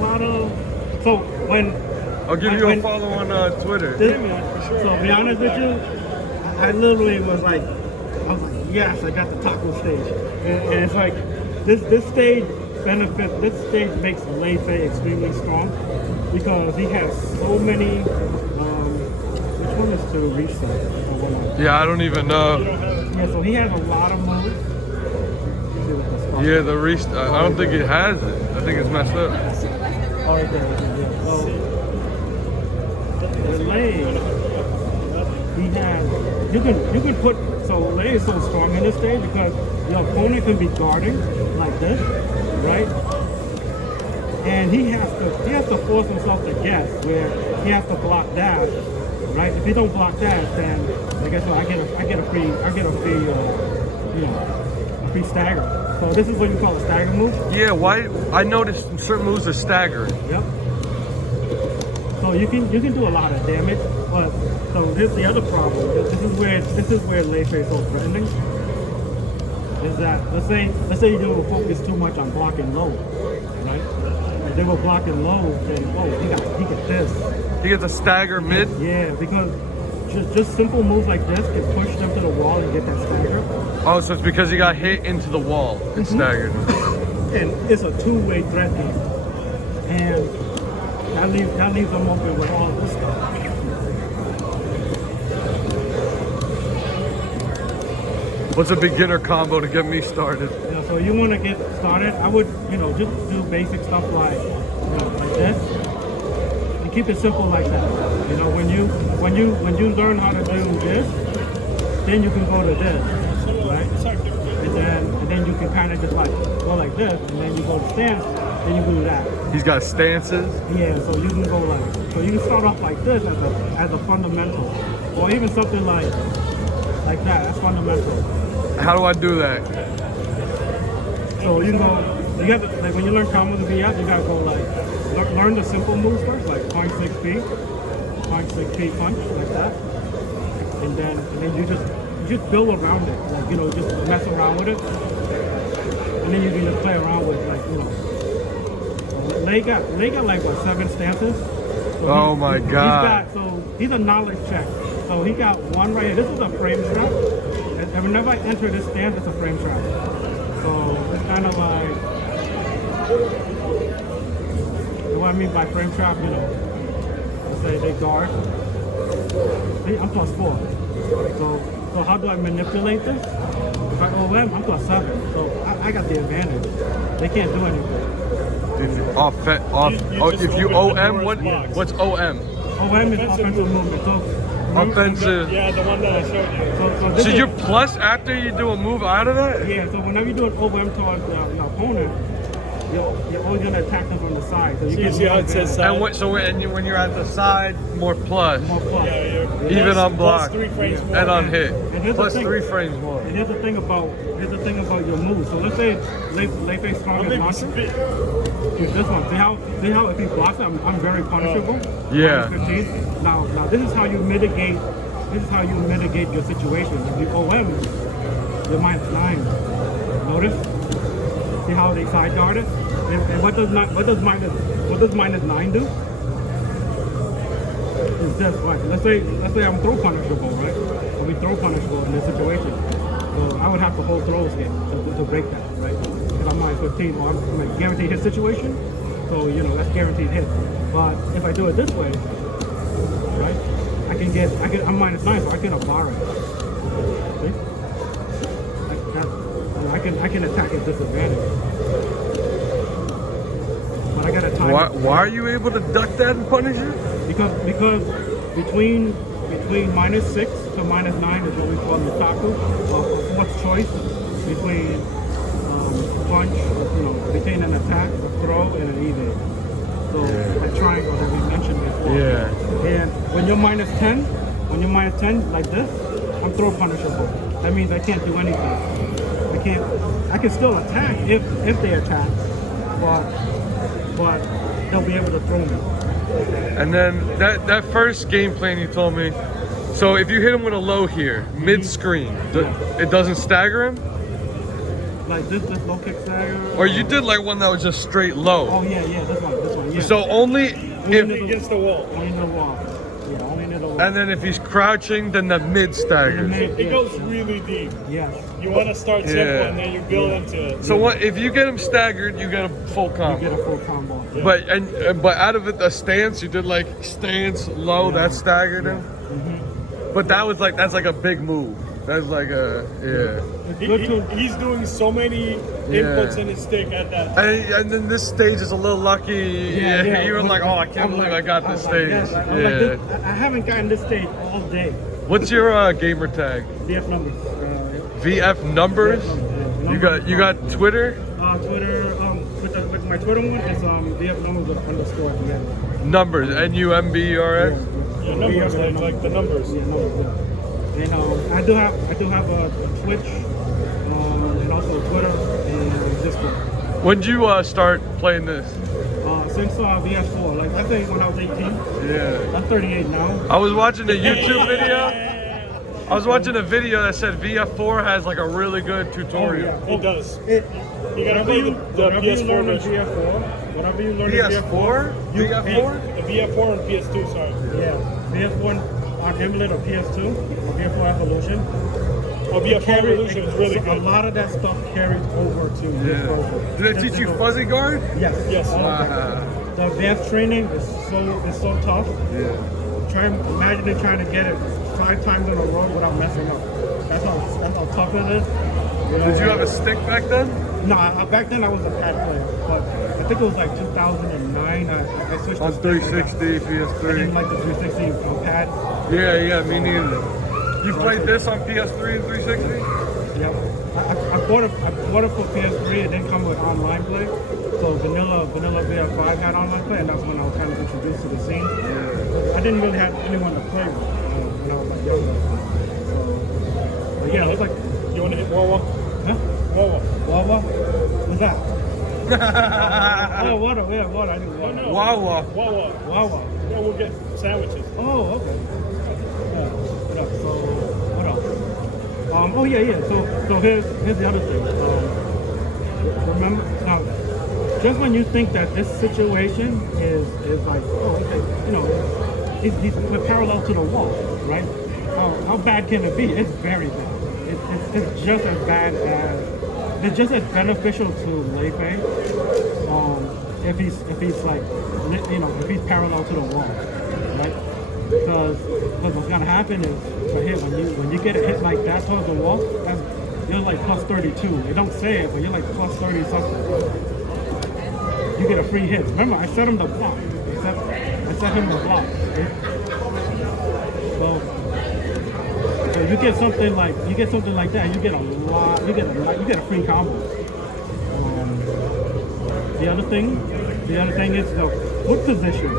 lot of, so when I'll give you a follow on Twitter. So to be honest with you, I literally was like, yes, I got the taco stage, and it's like this stage benefits. This stage makes Lei-Fei extremely strong because he has so many. Which one is to reset? Yeah, I don't even know. Yeah, so he has a lot of moves. Yeah, the reset. I don't think it has it. I think it's messed up. Oh, right there. So with Lei, he has. You can put. So Lei is so strong in this stage because your opponent can be guarding like this, right? And he has to force himself to guess where he has to block dash, right? If he don't block dash, then I guess I get a free stagger. So this is what you call a stagger move. Yeah, why? I noticed certain moves are staggering. Yep. So you can do a lot of damage, but so here's the other problem. This is where Lei-Fei is so threatening. Is that let's say you do focus too much on blocking low, right? If they were blocking low, then he got this. He gets a stagger mid. Yeah, because just simple moves like this can push them to the wall and get that stagger. Oh, so it's because he got hit into the wall and staggered. And it's a two-way threat game, and that leaves them open with all this stuff. What's a beginner combo to get me started? Yeah, so you want to get started, I would, just do basic stuff like, like this, and keep it simple like that. When you learn how to do this, then you can go to this, right? And then you can kind of just like go like this, and then you go to stance, then you do that. He's got stances. Yeah, so you can go so you can start off like this as a fundamental, or even something like that. That's fundamental. How do I do that? So you can go. You have to, like when you learn combos in VF, you gotta go like learn the simple moves first, like 0.6p punch like that, and then you just build around it, like just mess around with it, and then you can just play around with Lei got like what 7 stances. So oh my God! He's a knowledge check. So he got one right here. This is a frame trap. And whenever I enter this stance, it's a frame trap. So it's kind of like, what I mean by frame trap, let's say they guard. See, I'm +4. So how do I manipulate this? If I OM, I'm +7. So I got the advantage. They can't do anything. If you OM, what's OM? OM is offensive movement. So offensive. Yeah, the one that I showed you. So you're plus after you do a move out of that? Yeah, so whenever you do an OM towards your opponent, you're always going to attack them from the side. So you see how it says side? And when you're at the side, more plus. More plus. Yeah, even on block. Plus 3 frames more. And on hit. And Plus 3 frames more. And here's the thing about your moves. So let's say Lei-Fei's strongest launcher. This one. See how if he blocks it, I'm very punishable. Yeah. Now this is how you mitigate. This is how you mitigate your situation. If you OM, you're -9. Notice. See how they side guard it? And what does -9 do? Is this right? Let's say I'm throw punishable, right? Or we throw punishable in this situation. So I would have to hold throws here to break that, right? If I'm -15, well, I'm a guaranteed hit situation. So that's guaranteed hit. But if I do it this way, right? I'm -9, so I can bar it. See? I can attack at disadvantage. But I gotta time. Why are you able to duck that and punish it? Because between -6 to -9 is what we call the taku, or fourth choice between punch, between an attack, a throw, and an evade. So a triangle that we mentioned before. Yeah. And when you're -10 like this, I'm throw punishable. That means I can't do anything. I can still attack if they attack, but they'll be able to throw me. And then that first game plan you told me, so if you hit him with a low here, mid-screen, it doesn't stagger him? Like this low kick stagger? Or you did like one that was just straight low? Oh yeah, this one, Yeah. So only Only if, against the wall. Only near the wall. Yeah, only near the wall. and then if he's crouching, then the mid staggers. It goes really deep. Yes. You want to start simple Yeah. and then you build into it. So what if you get him staggered, you get a full You combo. get a full combo. Yeah. But out of it, the stance you did like stance low, that staggered him. But that's like a big move. That's like a It's good to He's doing so many inputs in his stick at that time. And then this stage is a little lucky. Yeah, you were like, oh, I can't believe I got this stage. Yes, I haven't gotten this stage all day. What's your gamer tag? VF numbers. VF numbers. You got Twitter? Twitter. With my Twitter one, it's VF numbers underscore. Yeah. Numbers. NUMBERS. Your numbers, like the numbers. Yeah, numbers. Yeah. And I do have a Twitch, and also Twitter and Discord. When did you start playing this? Since VS4, like I think when I was 18. Yeah. I'm 38 now. I was watching a YouTube video. I was watching a video that said VF4 has like a really good tutorial. It does. It, You gotta play the whatever you learn PS4 in version. VF4, whatever you learn in PS4? VF4? The VF4 and PS2, sorry. Yeah, VF1 on emulate or PS2 or VF4 Evolution. Oh, VF4 Evolution is really A good. lot of that stuff carries over to this version. Did they teach you fuzzy guard? Yes. Yes. all of that. The VF training is so tough. Yeah. Imagine trying to get it 5 times in a row without messing up. That's how tough it is. Did you have a stick back then? No, back then I was a pad player, but I think it was like 2009. I switched On to stick. 360, I didn't PS3. like the 360 pad. Yeah, me neither. You played this on PS3 and 360? Yep. I bought it for PS3. It didn't come with online play. So vanilla VF5 had online play, and that's when I was kind of introduced to the scene. Yeah. I didn't really have anyone to play with when I was like younger. So, but yeah, it was like, You want to hit Wawa? huh? Wawa. Wawa? What's that? Oh, water. Yeah, water. I knew water. No. Wawa. Wawa. Wawa. Yeah, we'll get sandwiches. Oh, okay. Yeah. What up? So, what else? Oh yeah. So here's the other thing. Remember now, just when you think that this situation is like, oh, okay, you know, he's parallel to the wall, right? How bad can it be? It's very bad. It's just as bad as, it's just as beneficial to Lei-Fei, if he's like, you know, if he's parallel to the wall, right? Because what's gonna happen is right here, when you get a hit like that towards the wall, you're like plus 32. They don't say it, but you're like plus 30 something. You get a free hit. Remember, I set him to block. I set him to block. Okay? So you get something like that, you get a lot. You get a free combo. The other thing is the foot position.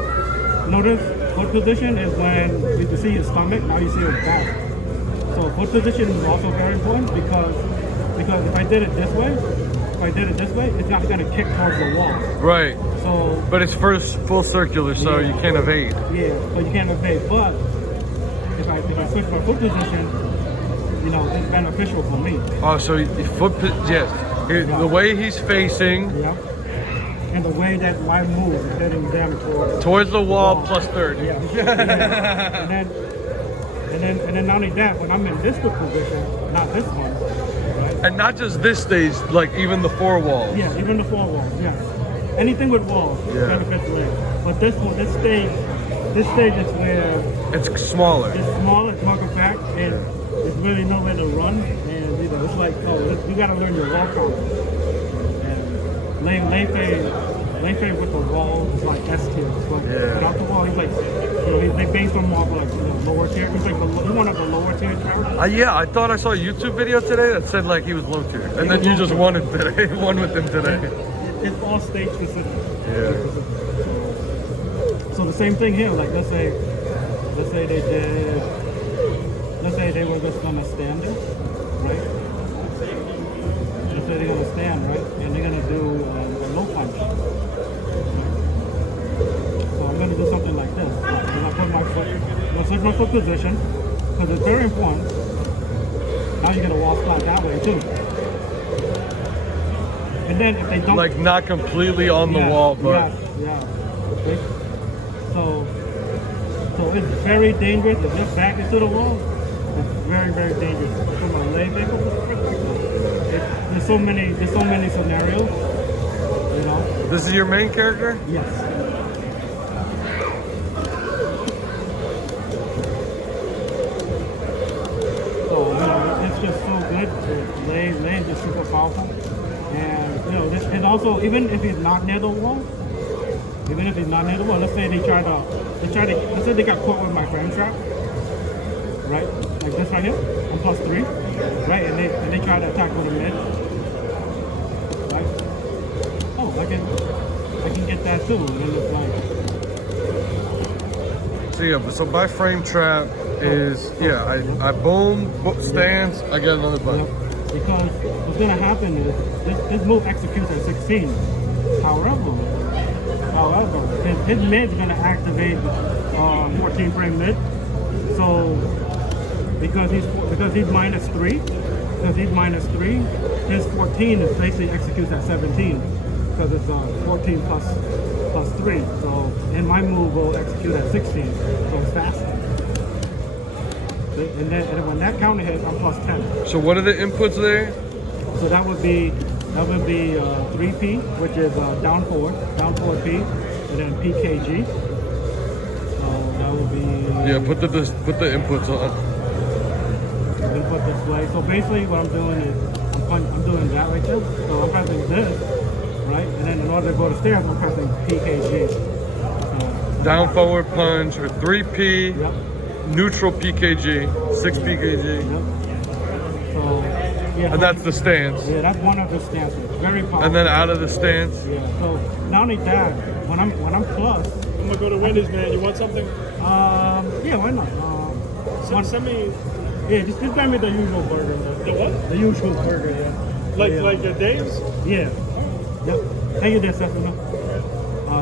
Notice foot position is when you can see his stomach. Now you see his back. So foot position is also very important because if I did it this way, it's not going to kick towards the wall. Right. So But it's first full circular, so you can't evade. yeah, so you can't evade. But if I switch my foot position, you know, it's beneficial for me. Oh, so yes. The way he's facing Yeah. And the way that my move is hitting them towards the wall plus 30. Yeah. And then not only that, when I'm in this foot position, not this one, right? And not just this stage, like even the 4 walls. Yeah, even the 4 walls, yeah. Anything with walls benefits Lei. But this stage is where It's smaller. it's small, it's more compact, and there's really nowhere to run. And you know, it's like, you gotta learn your wall combos. And Lei-Fei with the wall is like S tier. But without the wall, he's like, you know, they base him off like, you know, lower tier. He's like he's one of the lower tier characters. Yeah, I thought I saw a YouTube video today that said like he was low tier, and then you just won it today. Won with him today. It's all stage specific. Yeah. So the same thing here. Like let's say they were just gonna stand there, right? Let's say they're gonna stand, right, and they're gonna do a low punch. So I'm gonna do something like this. I'm gonna put my foot, I'm gonna switch my foot position because it's very important. Now you're gonna walk flat that way too. And then if they don't, Like not completely on the wall, but yes. Okay? So it's very dangerous. If your back is to the wall, it's very, very dangerous. From a Lei-Fei perspective, there's so many scenarios. You know. This is your main character? Yes. So you know, it's just so good. Lei is just super powerful, and you know, and also even if he's not near the wall. Even if he's not near the wall, let's say let's say they got caught with my frame trap, right? Like this right here, on +3, right? And they try to attack with a mid, right? Oh, I can get that too. And then it's like, So yeah, so my frame trap is, I boom, stance, I get another button. Because what's gonna happen is this move executes at 16. However, his mid's gonna activate 14 frame mid. So because he's -3, his 14 is basically executes at 17 because it's 14 plus 3. So and my move will execute at 16, so it's faster. And then when that counter hits, I'm +10. So what are the inputs there? So that would be 3P, which is down forward P, and then PKG. So that would be Put the inputs on. input display. So basically, what I'm doing is I'm doing that right there. So I'm pressing this, right, and then in order to go to stairs, I'm pressing PKG. Down forward punch or 3P, Yep. neutral PKG, 6 PKG, Yep. So yeah. and that's the stance. Yeah, that's one of the stances. Very powerful. And then out of the stance. Yeah. So not only that, when I'm plus, I'm gonna go to Wendy's, man. You want something? yeah, why not? Send me Yeah, just buy me the usual burger. the what? The usual burger, yeah. Like your Dave's? Yeah. Yep. Thank you, there, Stefano.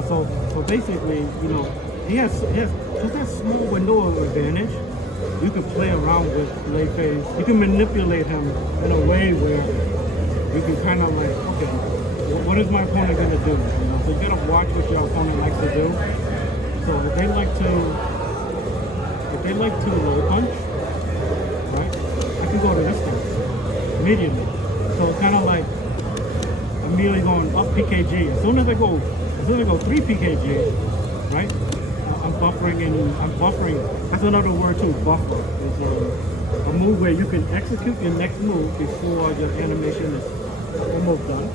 So basically, you know, he has that small window of advantage. You can play around with Lei-Fei. You can manipulate him in a way where you can kind of like, okay, what is my opponent going to do? You know, so you got to watch what your opponent likes to do. So if they like to low punch, right? I can go to this thing immediately. So it's kind of like immediately going up PKG. As soon as I go 3 PKG, right? I'm buffering. That's another word too, buffer. It's a move where you can execute your next move before your animation is almost done.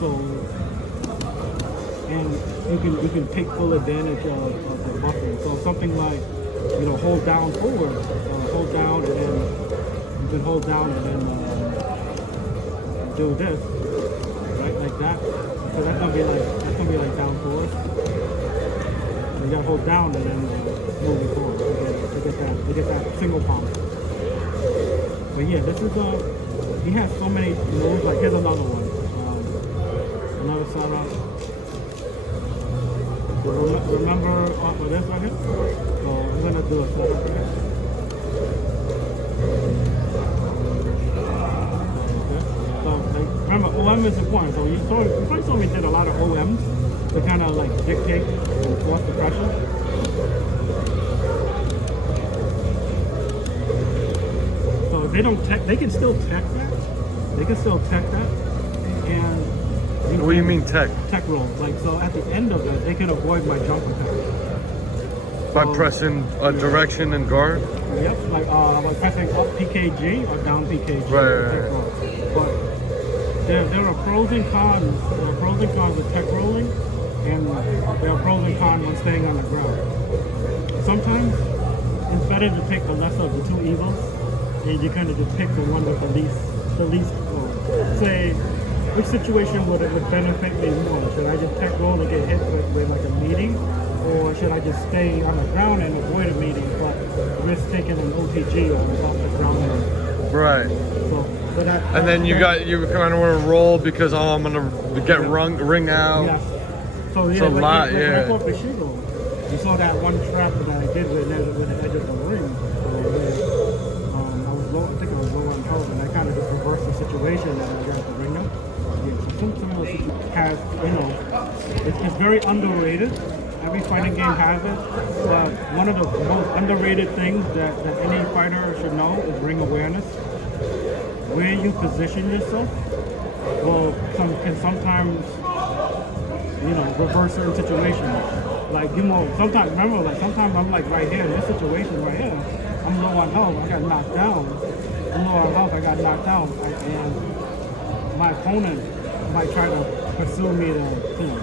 So, and you can take full advantage of the buffering. So something like, you know, hold down forward, hold down, and then you can hold down and then do this, right, like that. So that's gonna be like down forward. So you gotta hold down and then move it forward to get that single palm. But yeah, this is he has so many moves. Like here's another one, another setup. Remember for this right here? So I'm gonna do a setup here. Okay. So like, remember, OM is important. So you probably saw me did a lot of OMs to kind of like dictate and force the pressure. So they don't tech. They can still tech that. They can still tech that. And What do you mean tech? Tech roll. Like so, at the end of it, they can avoid my jump attack. By So, pressing a direction and guard? Yep. Like by pressing up PKG or down PKG. Right. Tech roll. But there are pros and cons. There are pros and cons with tech rolling, and there are pros and cons when staying on the ground. Sometimes it's better to pick the lesser of the two evils, and you kind of just pick the one with the least. Say, which situation would benefit me more? Should I just tech roll and get hit with like a meeting, or should I just stay on the ground and avoid a meeting, but risk taking an OTG or off the ground? Right. So that. And then you kind of want to roll because I'm gonna get ring out. Yes. So yeah, It's a lot, when I fought Bushido, you saw that one trap that I did with the edge of the ring. I think I was low on health, and I kind of just reversed the situation that I got the ring up. Yeah, so some of those has, you know, It's very underrated. Every fighting game has it. But one of the most underrated things that any fighter should know is ring awareness. Where you position yourself can sometimes, reverse certain situations. Like, sometimes, remember, like, sometimes I'm like right here in this situation right here. I'm low on health, I got knocked down. I'm low on health, I got knocked down. And my opponent might try to pursue me to,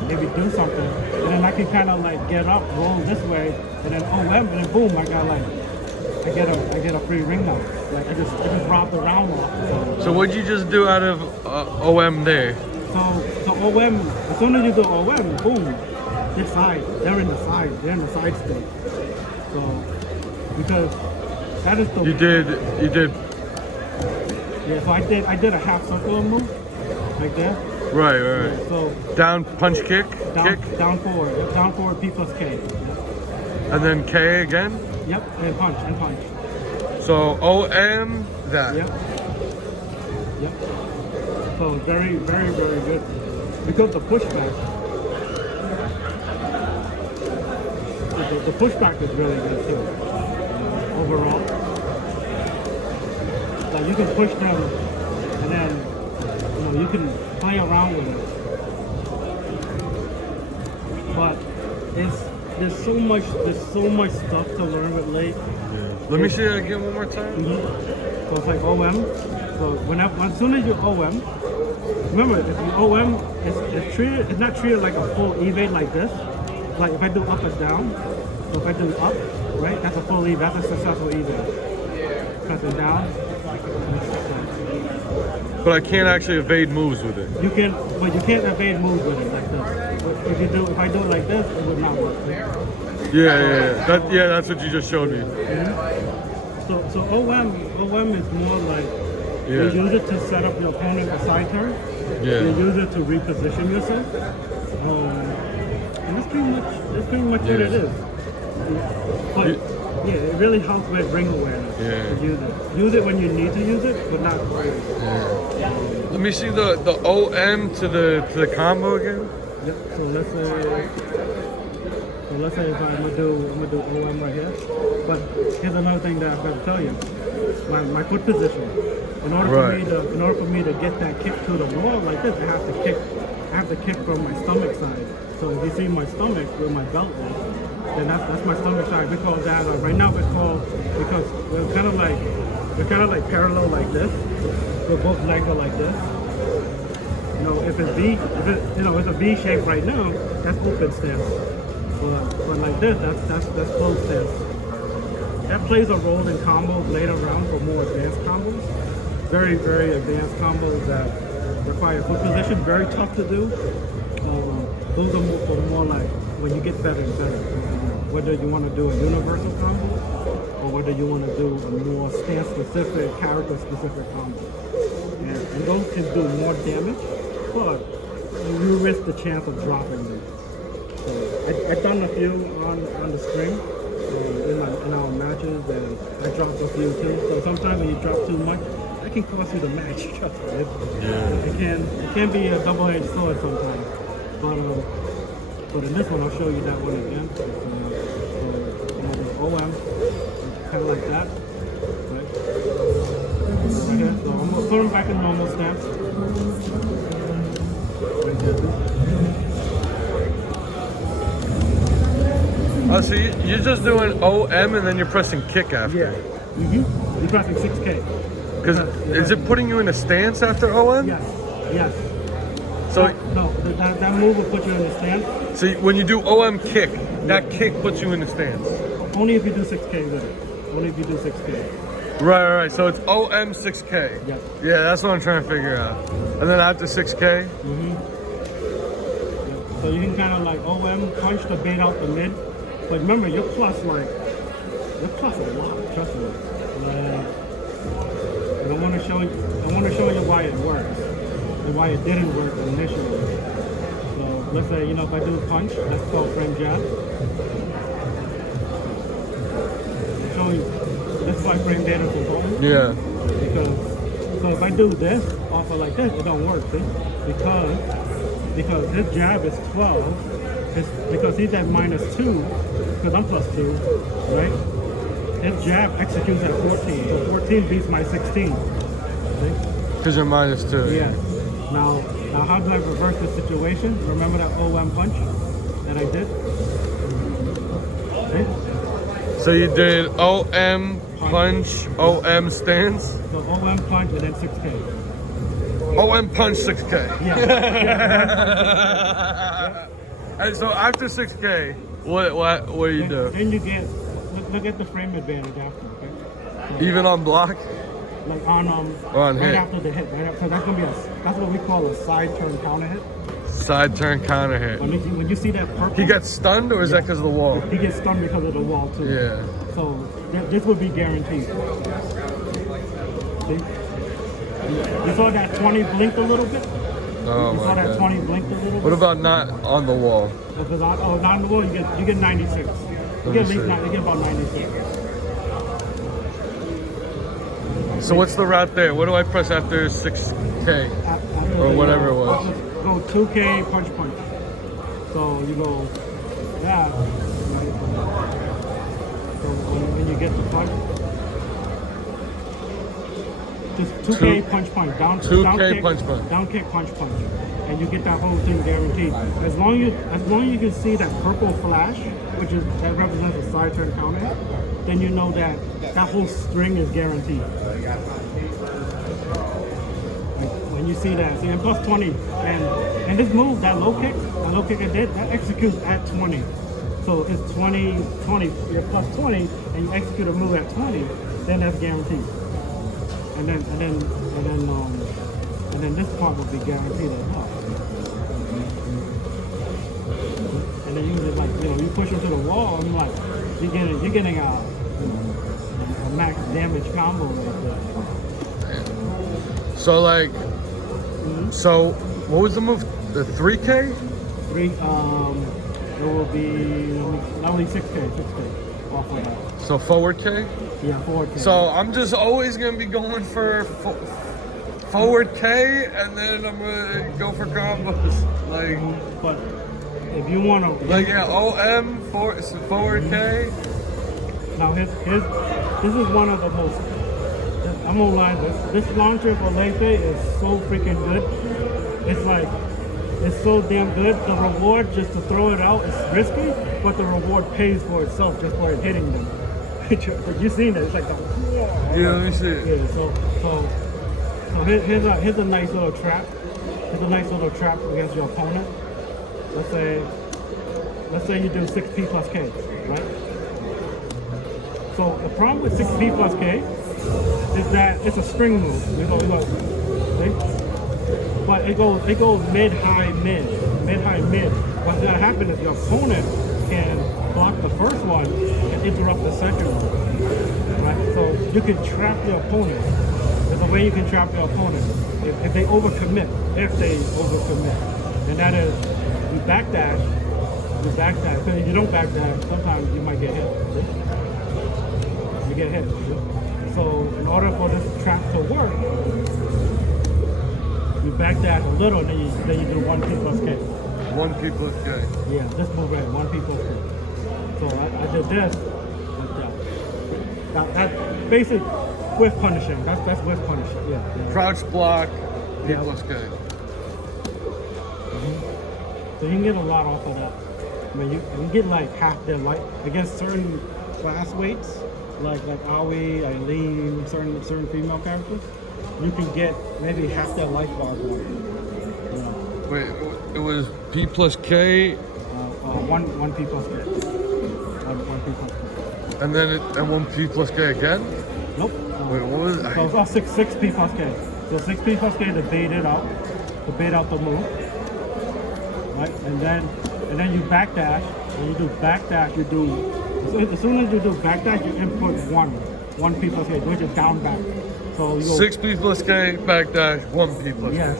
maybe do something. And then I can kind of like get up, roll this way, and then and then boom, I get a free ring now. Like I just robbed the round off. So what'd you just do out of OM there? So OM, as soon as you do OM, boom, this side, they're in the side state. So because that is the You did. Yeah, so I did a half circular move, like that. Right. Yeah, so Down punch kick. down forward P plus K. And then K again. Yep, and punch. So OM that. Yep. So very, very, very good. Because the pushback, the pushback is really good too. Overall, like you can push them, and then you can play around with it. But there's so much stuff to learn with Lei. Let me see that again one more time. So it's like OM. So as soon as you OM, remember if you OM, it's not treated like a full evade like this. Like if I do up and down, so if I do up, right, that's a full evade, that's a successful evade. Pressing down. But I can't actually evade moves with it. You can't evade moves with it like this. But if I do it like this, it would not work. Yeah. That's what you just showed me. Mm-hmm. So OM is more like you use it to set up your opponent a side turn. Yeah. You use it to reposition yourself. And that's pretty much what it is. But it really helps with ring awareness. Yeah. To use it when you need to use it, but not always. Let me see the OM to the combo again. Yep. So let's say if I'm gonna do OM right here. But here's another thing that I've got to tell you. My foot position. In order for me to get that kick to the wall like this, I have to kick from my stomach side. So if you see my stomach where my belt is, then that's my stomach side. We call that right now because we're kind of like parallel like this. We're both legs are like this. If it's a V shape right now, that's open stance. But like this, that's closed stance. That plays a role in combos later on for more advanced combos. Very, very advanced combos that require foot position. Very tough to do. Those are more like when you get better and better. Whether you want to do a universal combo or whether you want to do a more stance-specific, character-specific combo. And those can do more damage, but you risk the chance of dropping them. So I've done a few on the string in our matches, and I dropped a few too. So sometimes when you drop too much, it can cost you the match. Trust me. It can be a double-edged sword sometimes. But in this one, I'll show you that one again. So OM, kind of like that, right? Right here. So I'm gonna put him back in normal stance. Right there. Oh, so you're just doing OM and then you're pressing kick after. Yeah. You're pressing 6K. Because is it putting you in a stance after OM? Yes. So no, that move will put you in a stance. So when you do OM kick, that kick puts you in a stance. Only if you do 6K with it. Only if you do 6K. Right. So it's OM 6K. Yep. Yeah, that's what I'm trying to figure out. And then after 6K? So you can kind of like OM, punch the bait out the mid. But remember, you're plus a lot, trust me. And I want to show you why it works. And why it didn't work initially. So let's say, if I do a punch, that's called frame jab. I'm showing you, this is why frame data is important. Yeah. So if I do this, off of like this, it don't work, see? Because because his jab is 12, because he's at -2, because I'm +2, right? His jab executes at 14, so 14 beats my 16. Because you're -2. Yeah. Now how do I reverse the situation? Remember that OM punch that I did? Okay. So you did OM punch, OM stance, So OM punch and then 6K. OM punch 6K. Yeah. And so after 6K, what do you do? Then you get look at the frame advantage after. Okay. So, Even on block? like on On right hit. after the hit. Right after, so that's gonna be that's what we call a side turn counter hit. Side turn counter hit. When you see that purple, He gets stunned, or is that because of the wall? he gets stunned because of the wall too. Yeah. So this would be guaranteed. See? You saw that 20 blink a little bit? Oh You saw my that god. 20 blink a little bit? What about not on the wall? Because not on the wall, you get 96. You get at least you get about 96. So what's the route there? What do I press after 6K? After Or the, whatever it was. Go 2K punch. So you go that. Right? So when you get the punch, just 2K punch down 2K kick, punch. down kick punch, and you get that whole thing guaranteed. As long as you can see that purple flash, that represents a side turn counter, then you know that whole string is guaranteed. When you see that, see, and plus 20, and this move, that low kick I did, that executes at 20. So it's 20, you're plus 20, and you execute a move at 20, then that's guaranteed. And then this part will be guaranteed as well. And then you just you push them to the wall, and you're getting a max damage combo right there. So so what was the move? The 3K? It will be not only 6K off of that. So forward K? Yeah, 4K. So I'm just always gonna be going for forward K, and then I'm gonna go for combos. But if you want to, OM forward K. now this is one of the most. I'm gonna lie, this launcher for Lei-Fei is so freaking good. It's so damn good. The reward just to throw it out is risky, but the reward pays for itself just for it hitting them. But you've seen it. It's like Yeah, let me see it. Yeah. So here's a nice little trap. Here's a nice little trap against your opponent. Let's say you do 6P plus K, right? So the problem with 6P plus K is that it's a string move. You go, see? But it goes mid, high, mid. What's gonna happen is your opponent can block the first one and interrupt the second one. Right? So you can trap your opponent. There's a way you can trap your opponent if they overcommit. And that is you backdash. Because if you don't backdash, sometimes you might get hit. You get hit. So in order for this trap to work, you backdash a little, and then you do 1P plus K. 1P plus K. Yeah, this move right, 1P plus K. So I did this like that. Now that's basic whiff punishing. That's whiff punishing. Yeah. Crouch block, P plus K. So you can get a lot off of that. I mean, you can get like half their life against certain class weights, like Aoi, Eileen, certain female characters. You can get maybe half their life bars on. Wait, it was P plus K, 1P plus K. 1P plus K. and then 1P plus K again? Nope. Wait, what was it? So it's about 6P plus K. So 6P plus K to bait it out, the move, right? And then you backdash. When you do backdash, as soon as you do backdash, you input 1P plus K, which is down back. So you go 6P plus K, backdash, 1P plus K. yes.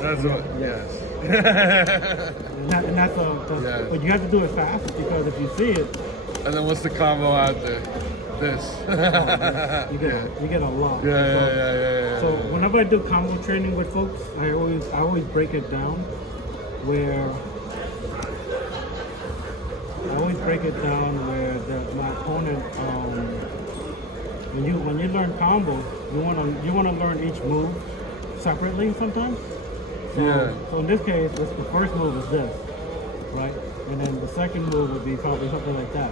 That's what, yes. And that's Yeah. but you have to do it fast because if you see it, And then what's the combo out there? This. you get a lot. Yeah. So whenever I do combo training with folks, I always break it down. where I always break it down where my opponent, when you learn combos, you wanna learn each move separately sometimes. So, Yeah. So in this case, the first move is this, right? And then the second move would be probably something like that.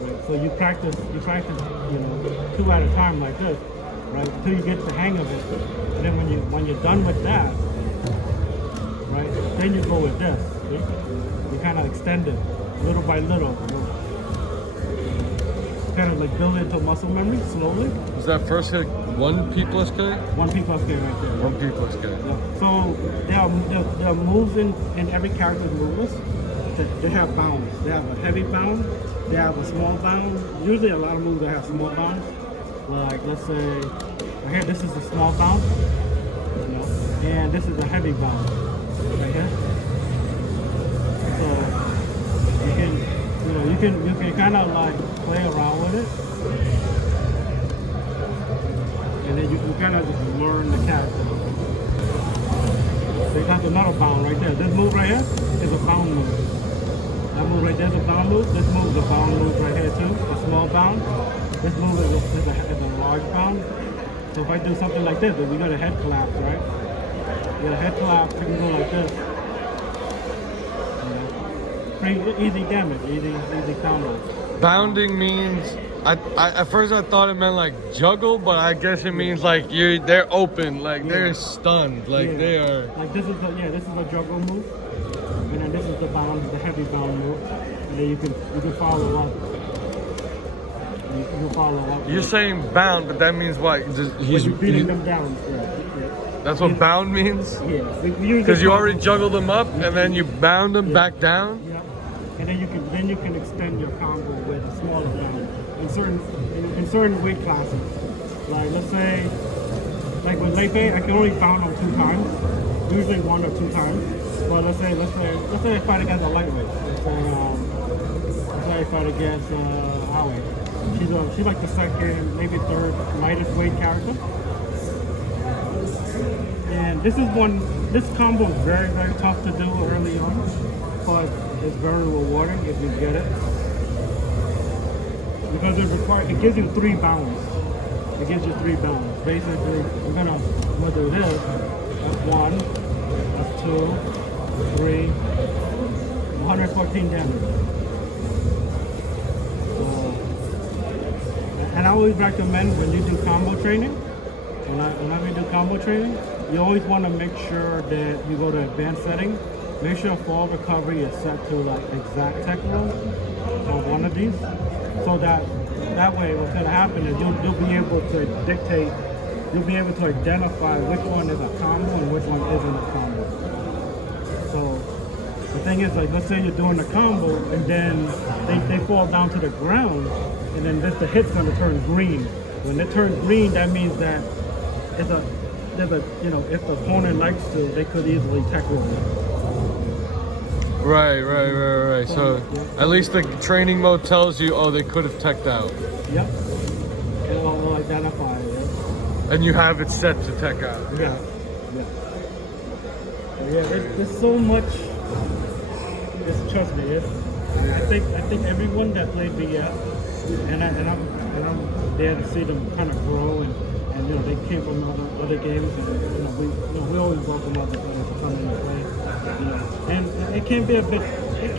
Right? So you practice, you know, 2 at a time like this, right? Until you get the hang of it. And then when you're done with that, right? Then you go with this. See? You kind of extend it little by little. You know? Kind of like build it into muscle memory slowly. Is that first hit 1 P plus K? 1 P plus K right there. 1 P plus K. Yeah. So there are moves in every character's move list. They have bounds. They have a heavy bound. They have a small bound. Usually a lot of moves that have small bounds. Like let's say, right here, this is a small bound, you know, and this is a heavy bound, right here. So you can kind of like play around with it, and then you can kind of just learn the character. They got another bound right there. This move right here is a bound move. That move right there is a bound move. This move is a bound move right here too, a small bound. This move is a large bound. So if I do something like this, we got a head collapse, right? You got a head collapse, you can go like this. You know? Pretty easy damage, easy combos. Bounding means, at first I thought it meant like juggle, but I guess it means like they're open, like they're stunned, like they are. Like this is a juggle move, and then this is the heavy bound move, and then you can follow up. You can follow up. You're saying bound, but that means what? He's beating them down. Yeah. That's what bound means? Yeah. Because you already juggled them up and then you bound them back down? Yeah. And then you can extend your combo with a smaller bound in certain weight classes. Like let's say, like with Lei-Fei, I can only bound them 2 times, usually 1 or 2 times. But let's say I fight against a lightweight. Let's say I fight against Howie. She's like the second, maybe third lightest weight character. And this combo is very, very tough to do early on, but it's very rewarding if you get it. Because it gives you 3 bounds. It gives you 3 bounds. Basically, we're gonna do this. That's 1, that's 2, 3, 114 damage. And I always recommend when you do combo training, whenever you do combo training, you always want to make sure that you go to advanced setting. Make sure fall recovery is set to like exact tech rules on one of these, so that way what's going to happen is you'll be able to dictate, you'll be able to identify which one is a combo and which one isn't a combo. So the thing is, like, let's say you're doing a combo and then they fall down to the ground, and then the hit's gonna turn green. When it turns green, that means that there's a if the opponent likes to, they could easily tech roll it. Right. So at least the training mode tells you, oh, they could have teched out. Yep. It'll identify it. And you have it set to tech out. Yeah. There's so much. Trust me. I think everyone that played VF, and I'm there to see them kind of grow, and they came from other games, and we always welcome other players to come in and play, and it can be a bit like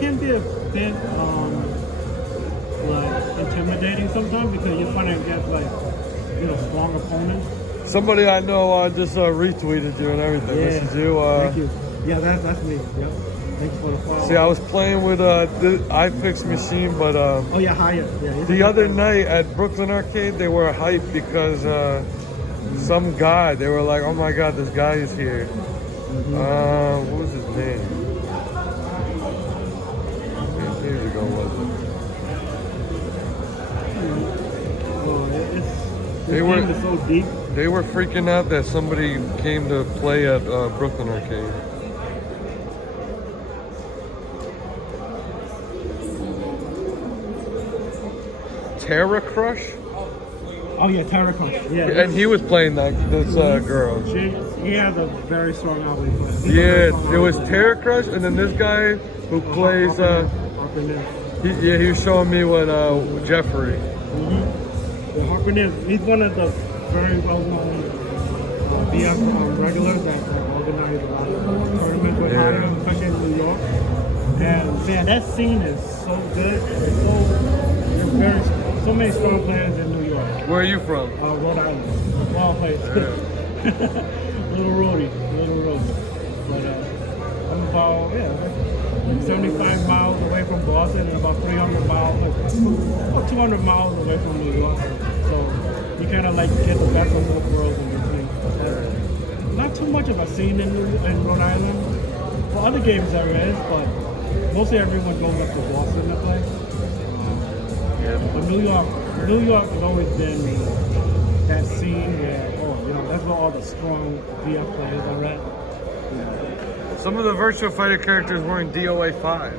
intimidating sometimes, because you're fighting against like strong opponents. Somebody I know just retweeted you and everything. Yeah. This is you. Thank you. Yeah, that's me. Yep. Thanks for the follow. See, I was playing with the iFix machine, but oh yeah, Hyatt. Yeah. The other night at Brooklyn Arcade, they were hyped because some guy. They were like, "Oh my God, this guy is here." Mm-hmm. What was his name? Years ago, was it? They were so deep. They were freaking out that somebody came to play at Brooklyn Arcade. Terra Crush? Oh yeah, Terra Crush. Yeah. And he was playing this girl. He has a very strong alley play. He's a very Yeah, strong it was alley player. Terra Crush, and then this guy who plays. Harperness. He was showing me what Jeffrey. The Harperness. He's one of the very well-known VF regulars that organize a lot of tournaments with him, especially in New York. And man, that scene is so good. There's so many strong players in New York. Where are you from? Rhode Island. Wild place. Little roadie. But I'm about 75 miles away from Boston and about 300 miles, about 200 miles away from New York. So you kind of like get the best of both worlds in between. Not too much of a scene in Rhode Island. For other games there is, but mostly everyone goes up to Boston to play. But New York has always been that scene where, that's where all the strong VF players are at. Some of the Virtua Fighter characters were in DOA 5.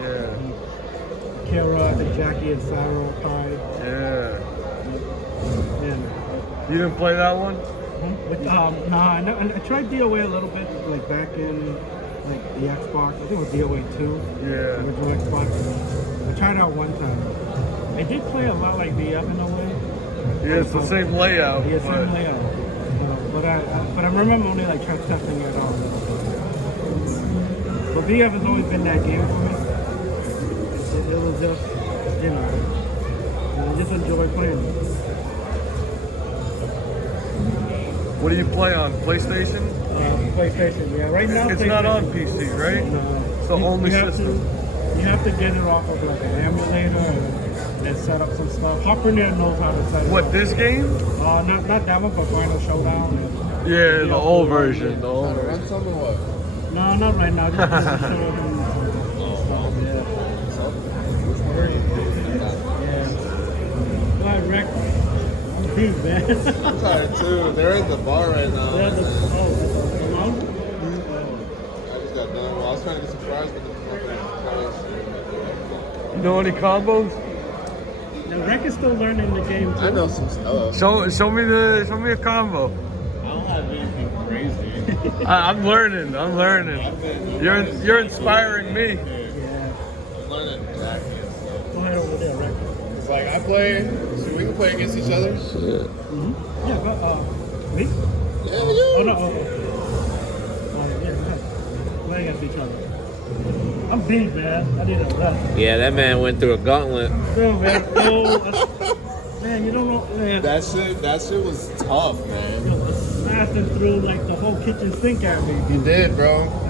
Yeah. Kara, the Jackie, and Cyro, Kai. Yeah. And You didn't play that one? I tried DOA a little bit, like back in the Xbox. I think it was DOA 2. Yeah. The original Xbox. I tried it out one time. It did play a lot like VF in a way. Yeah, it's the same layout. Yeah, same layout. But I remember only testing it out. But VF has always been that game for me. It was just, I just enjoy playing it. What do you play on? PlayStation? PlayStation, yeah. Right now, It's not on PC, right? No. It's the only system. You have to get it off of an emulator and set up some stuff. Harperness knows how to set it up. What, this game? Not that one, but Final Showdown. Yeah, the old version. Run some or what? No, not right now. Just show them stuff, yeah. Well, Rick, I'm deep, man. I'm tired too. They're at the bar right now. They're the I just got done. Well, I was trying to get some fries, but You know any combos? Now, Rick is still learning the game too. I know some stuff. Show me a combo. I don't have anything crazy. I'm learning. You're inspiring me. Yeah. I'm learning Jackie and stuff. Go ahead over there, Rick. It's like I play, so we can play against each other. Yeah, but, me? Yeah, Oh, no. Yeah, go ahead. Play against each other. I'm beat, man. I need a left. Yeah, that man went through a gauntlet. No, man. Man, you don't know, man. That shit was tough, man. Blasting through like the whole kitchen sink at me. You did, bro. I